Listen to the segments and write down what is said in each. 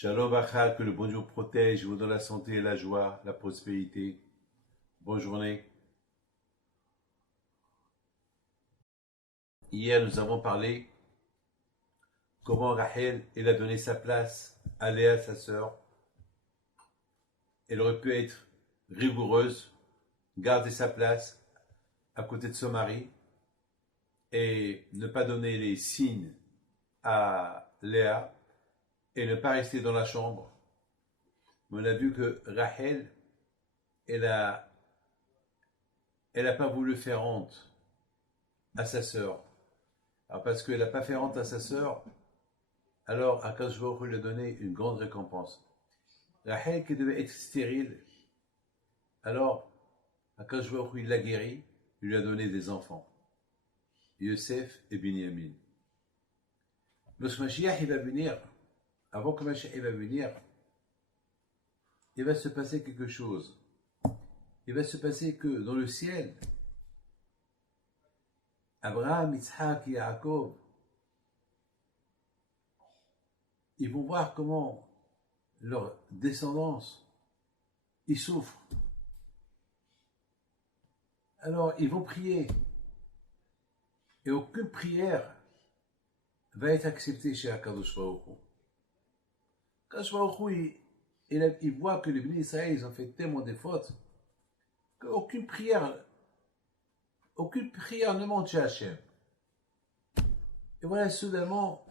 Shalom Bachar, que le bon Dieu protège, vous donne la santé, la joie, la prospérité. Bonne journée. Hier, nous avons parlé comment Rachel, elle a donné sa place à Léa, sa sœur. Elle aurait pu être rigoureuse, garder sa place à côté de son mari et ne pas donner les signes à Léa et ne pas rester dans la chambre. Mais on a vu que Rachel, elle a pas voulu faire honte à sa sœur. Alors parce qu'elle n'a pas fait honte à sa sœur, alors Akash Baruch Hu lui a donné une grande récompense. Rachel qui devait être stérile, alors Akash Baruch Hu l'a guéri, il lui a donné des enfants, Yosef et Binyamin. Lorsque Mashiach va venir, avant que Mashiach va venir, il va se passer quelque chose. Il va se passer que dans le ciel, Abraham, Yitzhak et Yaakov, ils vont voir comment leur descendance, ils souffrent. Alors, ils vont prier. Et aucune prière va être acceptée chez Akadosh Baruch Hu. Akadosh Baruch Hu, il voit que les bénis Israël, ils ont fait tellement de fautes, qu'aucune prière ne monte chez Hachem. Et voilà, soudainement,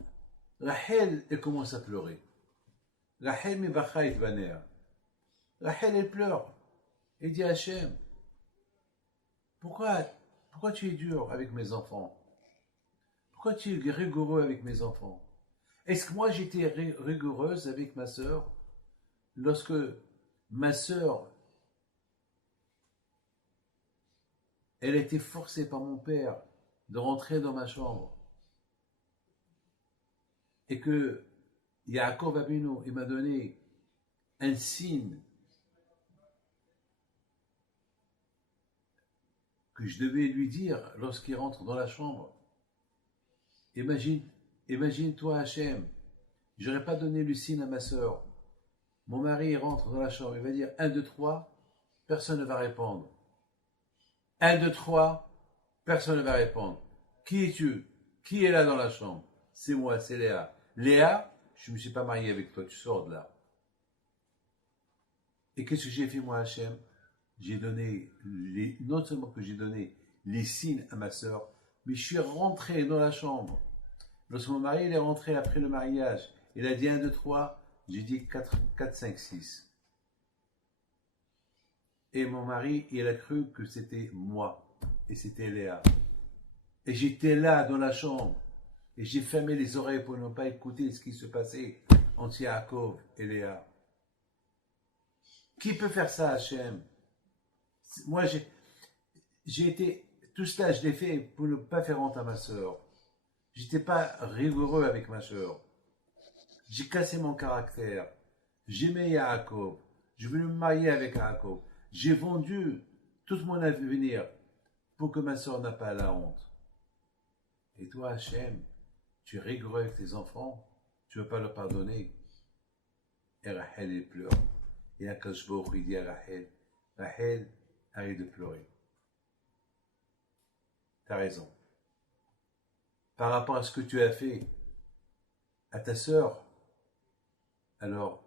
Rachel, elle commence à pleurer. Rachel mibacha et banea. Rachel, elle pleure. Elle dit à Hachem, pourquoi tu es dur avec mes enfants? Pourquoi tu es rigoureux avec mes enfants? Est-ce que moi j'étais rigoureuse avec ma sœur lorsque ma sœur, elle a été forcée par mon père de rentrer dans ma chambre et que Yaakov Avinu, il m'a donné un signe que je devais lui dire lorsqu'il rentre dans la chambre. Imagine-toi Hachem, j'aurais pas donné le signe à ma sœur. Mon mari rentre dans la chambre, il va dire 1, 2, 3, personne ne va répondre. 1, 2, 3, personne ne va répondre. Qui es-tu? Qui est là dans la chambre? C'est moi, c'est Léa. Léa, je ne me suis pas marié avec toi, tu sors de là. Et qu'est-ce que j'ai fait moi, Hachem? J'ai donné, non seulement que j'ai donné les signes à ma sœur, mais je suis rentré dans la chambre. Lorsque mon mari est rentré après le mariage, il a dit 1, 2, 3, j'ai dit 4, 5, 6. Et mon mari, il a cru que c'était moi, et c'était Léa. Et j'étais là dans la chambre, et j'ai fermé les oreilles pour ne pas écouter ce qui se passait entre Yaakov et Léa. Qui peut faire ça, Hachem? Moi, j'ai été, tout cela, je l'ai fait pour ne pas faire honte à ma sœur. J'étais pas rigoureux avec ma sœur. J'ai cassé mon caractère. J'aimais Yaakov. Je voulais me marier avec Yaakov. J'ai vendu tout mon avenir pour que ma sœur n'a pas la honte. Et toi, Hachem, tu es rigoureux avec tes enfants, tu ne veux pas leur pardonner. Et Rachel, elle pleure. Et Akash Baruch Hu dit à Rachel, Rachel, arrête de pleurer. Tu as raison. Par rapport à ce que tu as fait à ta sœur, alors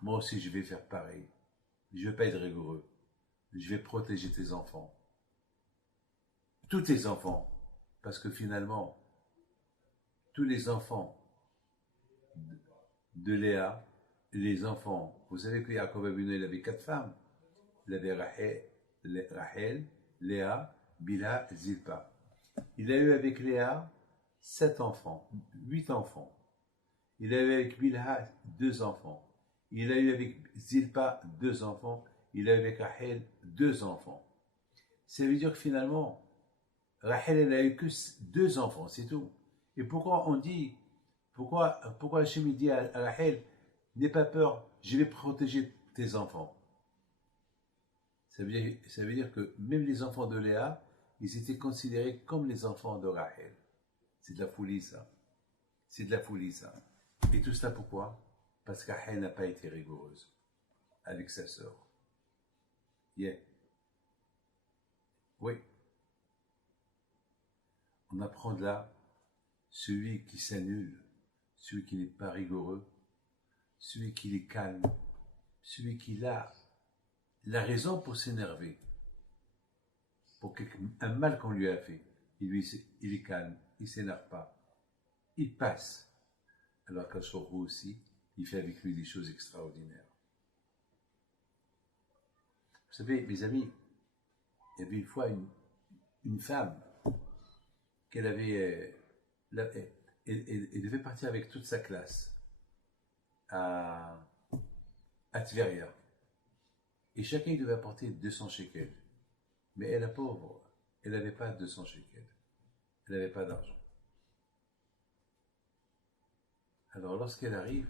moi aussi je vais faire pareil. Je ne vais pas être rigoureux. Je vais protéger tes enfants. Tous tes enfants. Parce que finalement, tous les enfants de Léa, les enfants, vous savez que Yaakov Avinu, il avait 4 femmes. Il avait Rachel, Léa, Bila, Zilpa. Il a eu avec Léa 7 enfants, 8 enfants. Il a eu avec Bilha 2 enfants. Il a eu avec Zilpa 2 enfants. Il a eu avec Rachel 2 enfants. Ça veut dire que finalement, Rachel, elle a eu que 2 enfants, c'est tout. Et pourquoi on dit, pourquoi Hachem dit à Rachel, n'aie pas peur, je vais protéger tes enfants. Ça veut dire que même les enfants de Léa, ils étaient considérés comme les enfants de Rachel. C'est de la folie, ça. C'est de la folie, ça. Et tout ça pourquoi? parce qu'elle n'a pas été rigoureuse avec sa sœur. Yeah. Oui. On apprend de là, celui qui s'annule, celui qui n'est pas rigoureux, celui qui est calme, celui qui a la raison pour s'énerver, pour un mal qu'on lui a fait. Il est calme, il ne s'énerve pas, il passe. Alors qu'Ashur aussi, il fait avec lui des choses extraordinaires. Vous savez, mes amis, il y avait une fois une femme qu'elle avait, elle devait partir avec toute sa classe à Tveria. Et chacun devait apporter 200 shekels. Mais elle, la pauvre, elle n'avait pas 200 shekels. Elle n'avait pas d'argent. Alors lorsqu'elle arrive,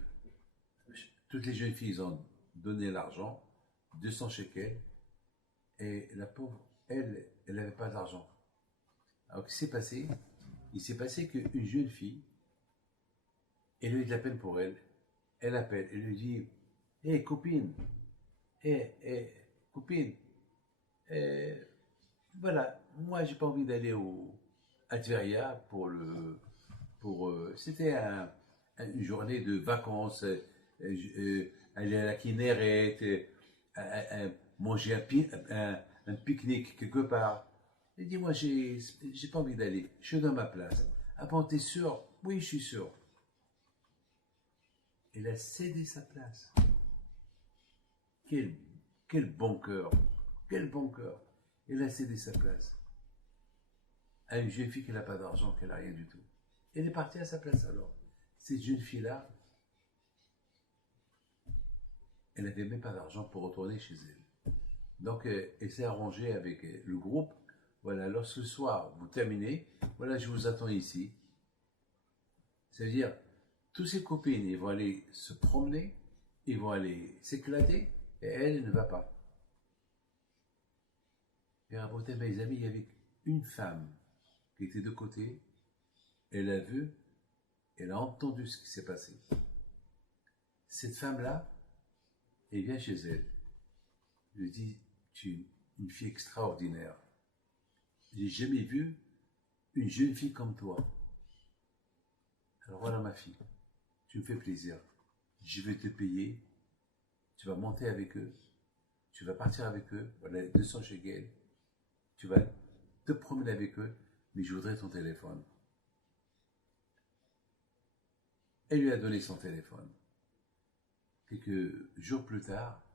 toutes les jeunes filles ont donné l'argent, 200 shekels, et la pauvre, elle n'avait pas d'argent. Alors qu'est-ce qui s'est passé? Il s'est passé qu'une jeune fille, elle a eu de la peine pour elle, elle appelle, elle lui dit, hé copine, copine, voilà, moi j'ai pas envie d'aller à Tveria c'était une journée de vacances, aller à la Kinneret, manger un pique-nique quelque part. Il dit, moi j'ai pas envie d'aller, je suis dans ma place. Ah bon, t'es sûr? Oui, je suis sûr. Elle a cédé sa place. Quel bon cœur, quel bon cœur. Elle a cédé sa place à une jeune fille qui n'a pas d'argent, qui n'a rien du tout. Elle est partie à sa place alors. Cette jeune fille-là, elle n'avait même pas d'argent pour retourner chez elle. Donc, elle s'est arrangée avec le groupe. Voilà, alors ce soir, vous terminez, voilà, je vous attends ici. C'est-à-dire, tous ses copines, ils vont aller se promener, ils vont aller s'éclater, et elle ne va pas. Et à côté, mes amis, il y avait une femme qui était de côté, elle a vu, elle a entendu ce qui s'est passé. Cette femme-là, elle vient chez elle. Je lui dis, tu es une fille extraordinaire. J'ai jamais vu une jeune fille comme toi. Alors voilà ma fille, tu me fais plaisir. Je vais te payer, tu vas monter avec eux, tu vas partir avec eux, voilà 200 shekels, tu vas te promener avec eux, mais je voudrais ton téléphone. Elle lui a donné son téléphone. Quelques jours plus tard,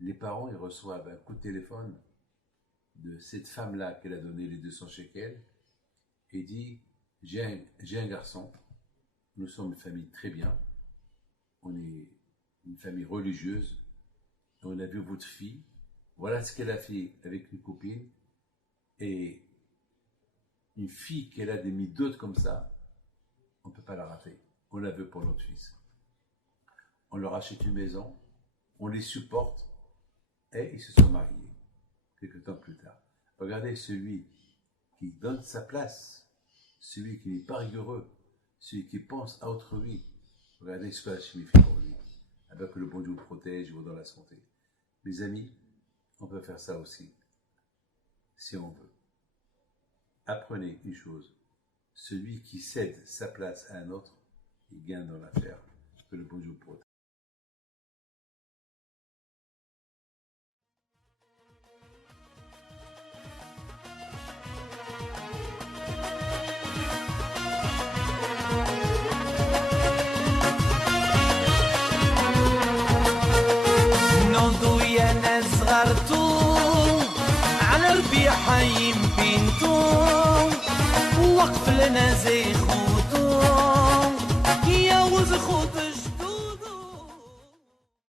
les parents, ils reçoivent un coup de téléphone de cette femme-là qu'elle a donné les 200 shekels et dit, j'ai un garçon, nous sommes une famille très bien, on est une famille religieuse, et on a vu votre fille, voilà ce qu'elle a fait avec une copine, et une fille qu'elle a des midotes comme ça, on ne peut pas la rater, on la veut pour notre fils. On leur achète une maison, on les supporte, et ils se sont mariés, quelques temps plus tard. Regardez celui qui donne sa place, celui qui n'est pas rigoureux, celui qui pense à autrui. Regardez ce que la chimie fait pour lui. Avec que le bon Dieu vous protège, vous donne la santé. Mes amis, on peut faire ça aussi, si on veut. Apprenez une chose, celui qui cède sa place à un autre, il gagne dans l'affaire. Que le bon Dieu vous protège. حي بنتو وقف لنا زي خوتو يا وز خوتو